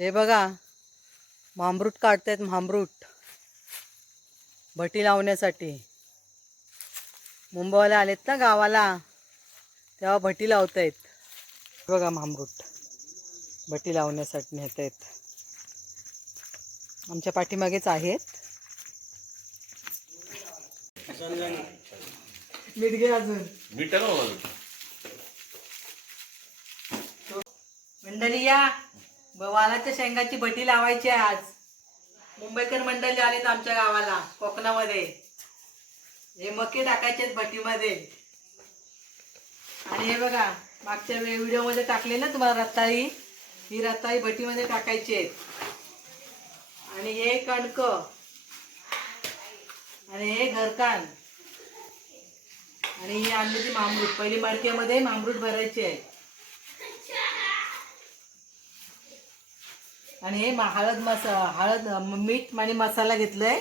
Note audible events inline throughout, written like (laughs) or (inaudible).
हे बघा मामरूट काढतायत मामरूट भटी लावण्यासाठी. मुंबईला आलेत ना गावाला तेव्हा भटी लावतायत. बघा मामरूट भटी लावण्यासाठी नेत आहेत आमच्या पाठीमागेच आहेत. मीठ घे अजून. मीठ. मंडळी या वालाच्या शेंगाची भटी लावायची आहे आज. मुंबईकर मंडळी आलीत आमच्या गावाला कोकणामध्ये. हे मके टाकायचे भटीमध्ये. आणि हे बघा मागच्या व्हिडिओमध्ये टाकले ना तुम्हाला रताळी? ही रताळी भटीमध्ये टाकायची आहेत. आणि हे कणक. आणि हे घरकान आणि ही आणली ती मामरूट पहिली मडक्यामध्ये मामरूट भरायची आहे आणि हे हळद मसा हळद मीठ आणि मसाला घेतलाय.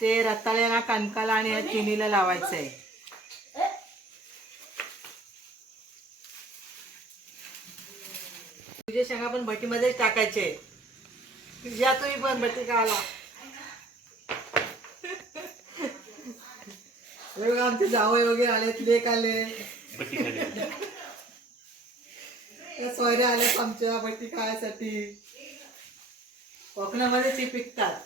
ते रताळ्याला कणकाला आणि या चिनीला लावायचं आहे तुझे शेंगा पण भटीमध्येच टाकायचे. या तुम्ही पण भटी बघा आमचे जावई वगैरे आलेत लेक आले. सोयऱ्या आल्यात आमच्या भट्टी खायसाठी. कोकणामध्ये ते पिकतात.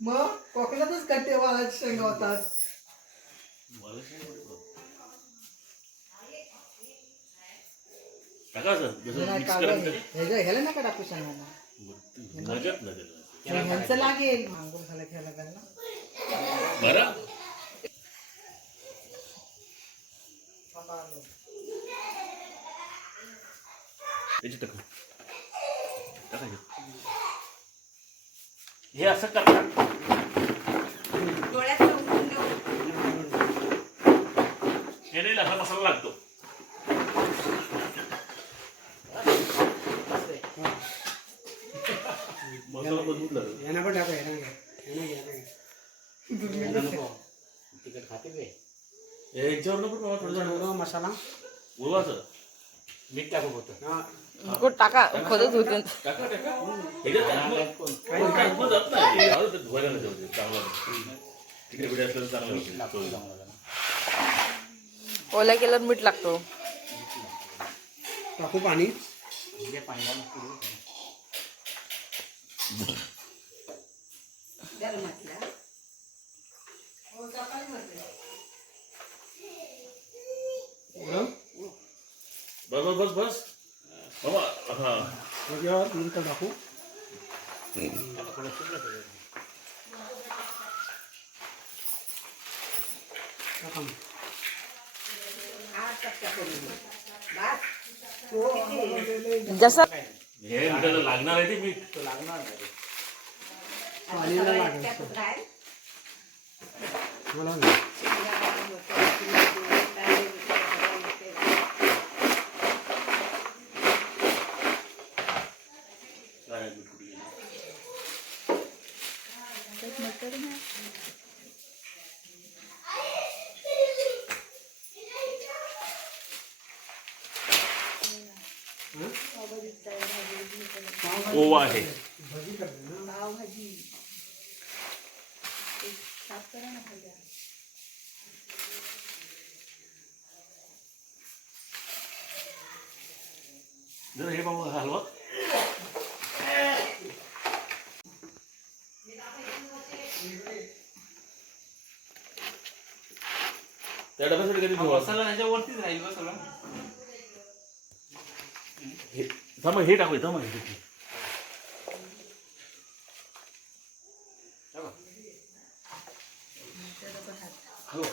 मग कोकणातच कट्टे वालाचे शेंगा होतात. टाका जसं करायचं ह्याला नका टाकू शेंगांना. लागत नाही त्याला. ह्यांचं लागेल. मागून झालं घ्यायला लागेल ना बरं. थांबा आलो. याची टाका. टाकायचं हे असं करतात हे नाही असा मसाला लागतो मसाला मजबूत लागतो यांना पण टाका यांना घ्या यांना घ्या यांना घ्या तिकट खाते काय हे याच्यावर नको बाबा थोडं थोडा थोडा मसाला गुळवाचं मीठ टाकू होतं हा टाका खोदत होते टाका टाका ह्याच्यात टाकलं. कोण टाकलं जात नाही ते. जाऊ दे, धुवायला नाही जाऊ दे. चांगलं होतं. तिकडे बिडे असलं तर चांगलं होतं. चोवीस. ओल्या केल्यावर मीठ लागतो टाकू पाणी बस बस बस बाबा हा त्याच्यावर नंतर टाकू टाका मग. जसं हे मिठाला लागणार आहे ते मीठ लागणार नाही. पाणीला नाही. काय आहे मीठ कुठे गेलं? ओवा आहे भजी करते ना जरा हे बाबा हलवा त्या डब्यासाठी कधी मसाला त्याच्यावरतीच राहील बा सगळं हे थांबा हे टाकू थांबा हे. टाका. हलवा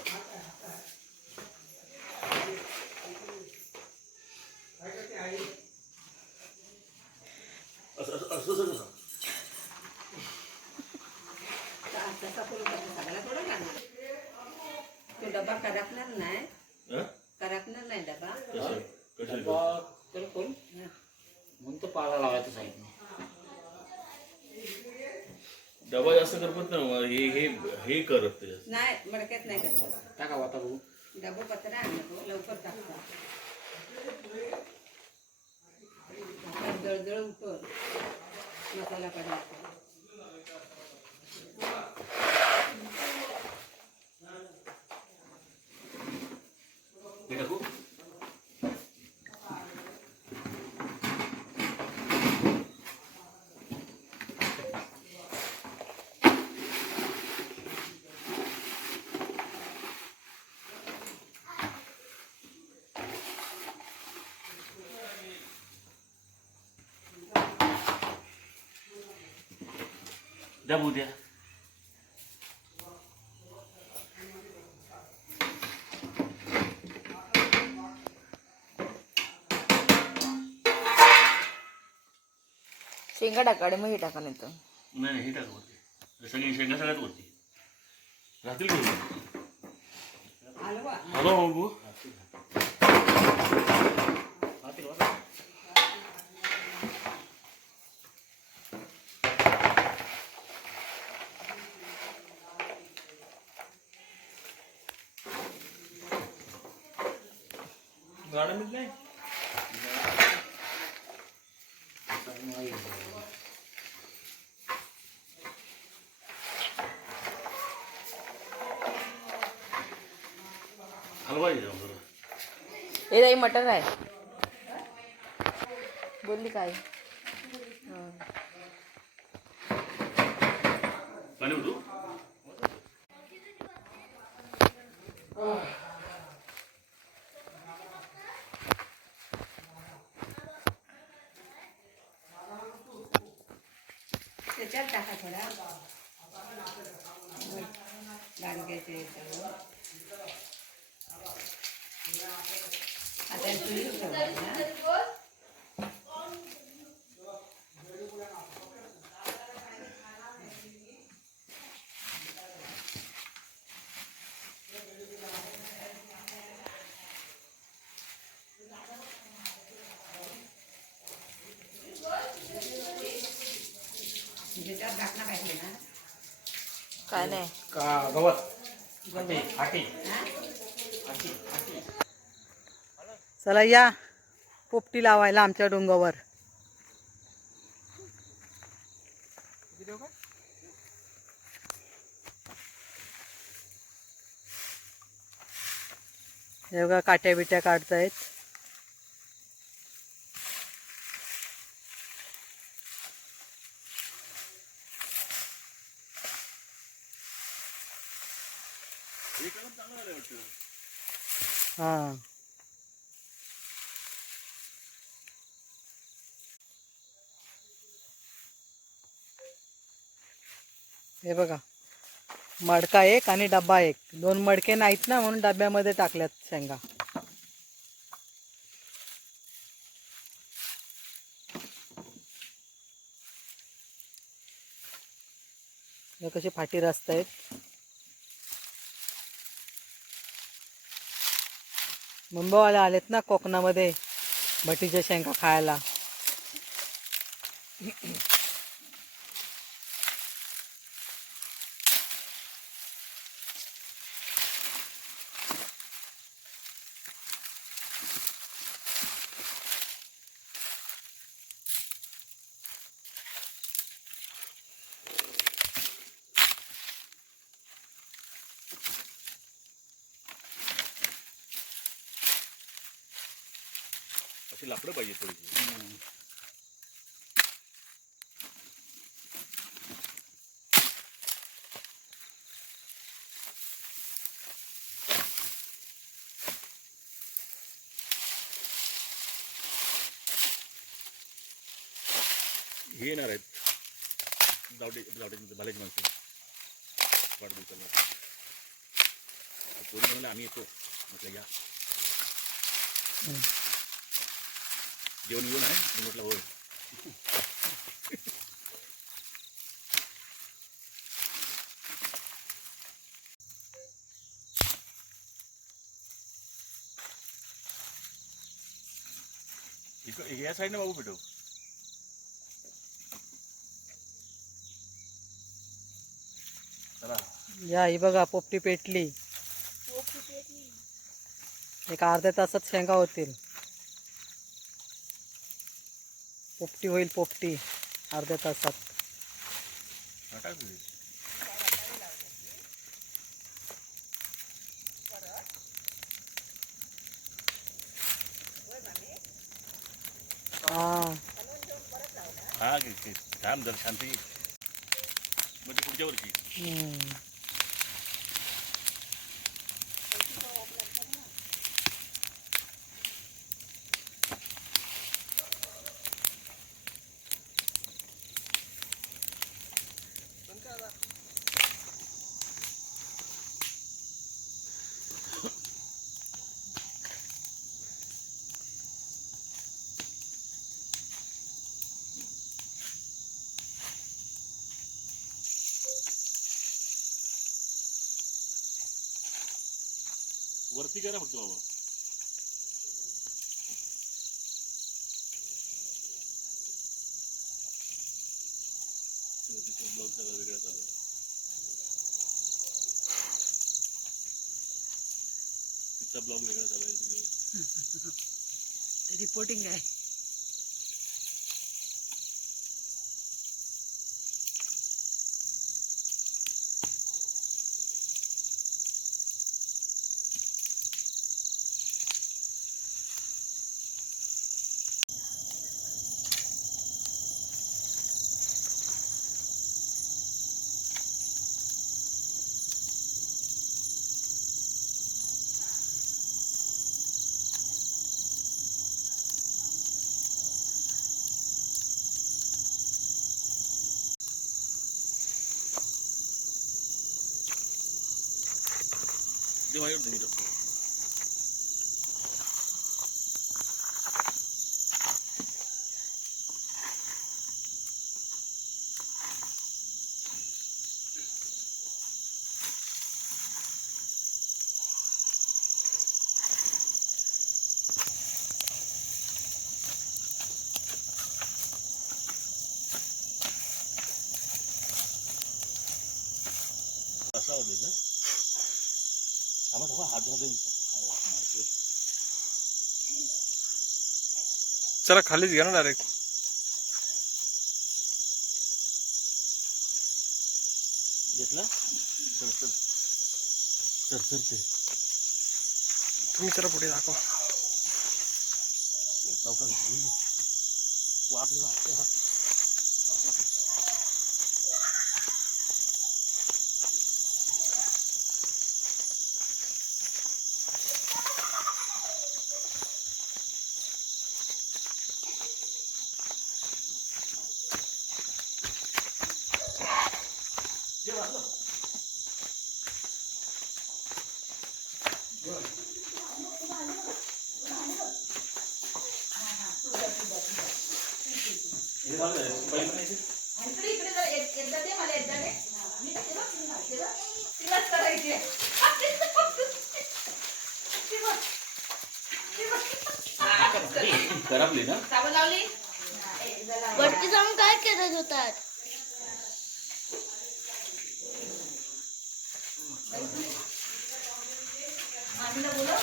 असं असं असं असं असं. करपणार नाही. हं? करपणार नाही डबा. कोण? म्हणून तो पाला लावायचा साईडने. डबा जास्त करपत ना हे हे हे करत. नाही मडक्यात नाही करत. टाका वाता बघू डबा पत्रा आणतो. द्या भाऊ द्या. शेंगा टाका मग हे टाका नाही तर नाही नाही हे टाक वरती. सगळी शेंगा सगळ्यात वरती. राहतील हॅलो बाबू हलवा आहे जरा बरं. हे मटर आहे बोलली काय. पाणी उठू त्याच्यात टाका थोडा गाडग्याच्या याच्यावर आता चुलीवर ठेवायचं ना. त्याच्यावर ढाकणं पाहिजे ना का गवत? हा? चला या. पोपटी लावायला आमच्या डोंगावर. हे बघा काट्या बिट्या काढतायत हे करून चांगलं झालं वाटतं हां हे बघा मडका एक आणि डब्बा एक. दोन मडके नाहीत ना म्हणून डब्यामध्ये टाकल्यात शेंगा. हे कशी फाटी रस्त आहेत. मुंबईवाले आलेत ना कोकणामध्ये भटीच्या शेंगा खायला. अशी लाकडं पाहिजे थोडीशी. हे येणार आहेत. जावडे जावडे म्हणजे भलेच माणसं. वाढदिवसाला. पोरी म्हणलं आम्ही येतो. म्हटलं या. जेवण येऊन आहे मी म्हटलं होय इक- या साईडने बाबू भेटू चला या ही बघा पोपटी पेटली. एक अर्ध्या तासात शेंगा होतील. पोपटी होईल पोपटी अर्ध्या तासात हा. हा हा घे, घे. थांब जर शांती म्हणजे पुढच्या वर्षी हम्म. वरती करा फक्त बाबा. ब्लॉग सगळा वेगळा चालू आहे. तिचा ब्लॉग वेगळा चालू आहे रिपोर्टिंग (laughs) आहे. ते माझ्याकडे नाही टाकतो. असा होते ना थांबा थांबा हात घालून चला खालीच घ्या ना डायरेक्ट घेतला? चल चल. चल चल ते तुम्ही जरा पुढे दाखवा सावकाश वाट वाट वाट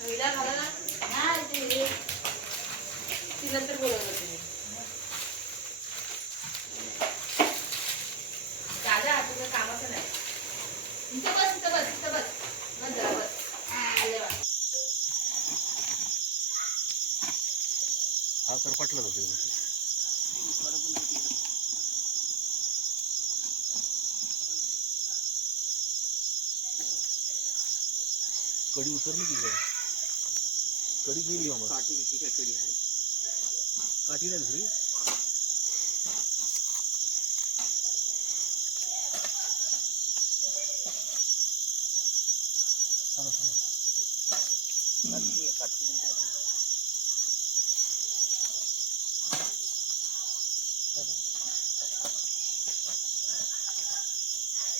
हिला झालं पहिले म्हणायचे खराबली ना. वरती जाऊन काय करत दादा तुझं कामाचं नाही. इथं बस इथं बस इथं बस. बस जरा बस. हा बा. पटलं होतं कडी उतरली की काय? कडी गेली मग काठी किती काय? कडी आहे. काठी नाही दुसरी? काठी काठी?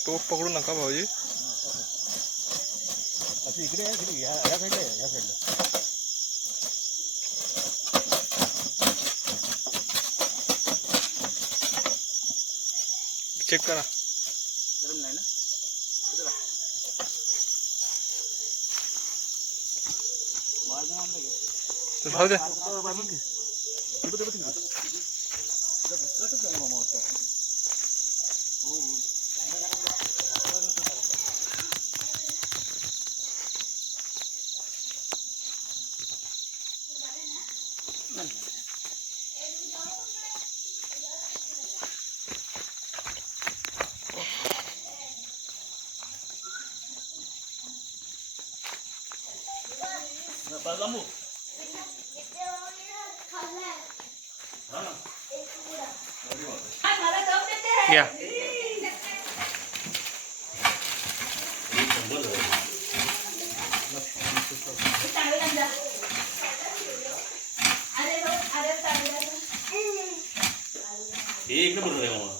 टोक पकडू नका भाऊजी. असं इकडे आहे इकडे ह्या ह्या साईडला आहे, ह्या साईडला चेक करा गरम नाही ना राह. द्या एक नंबर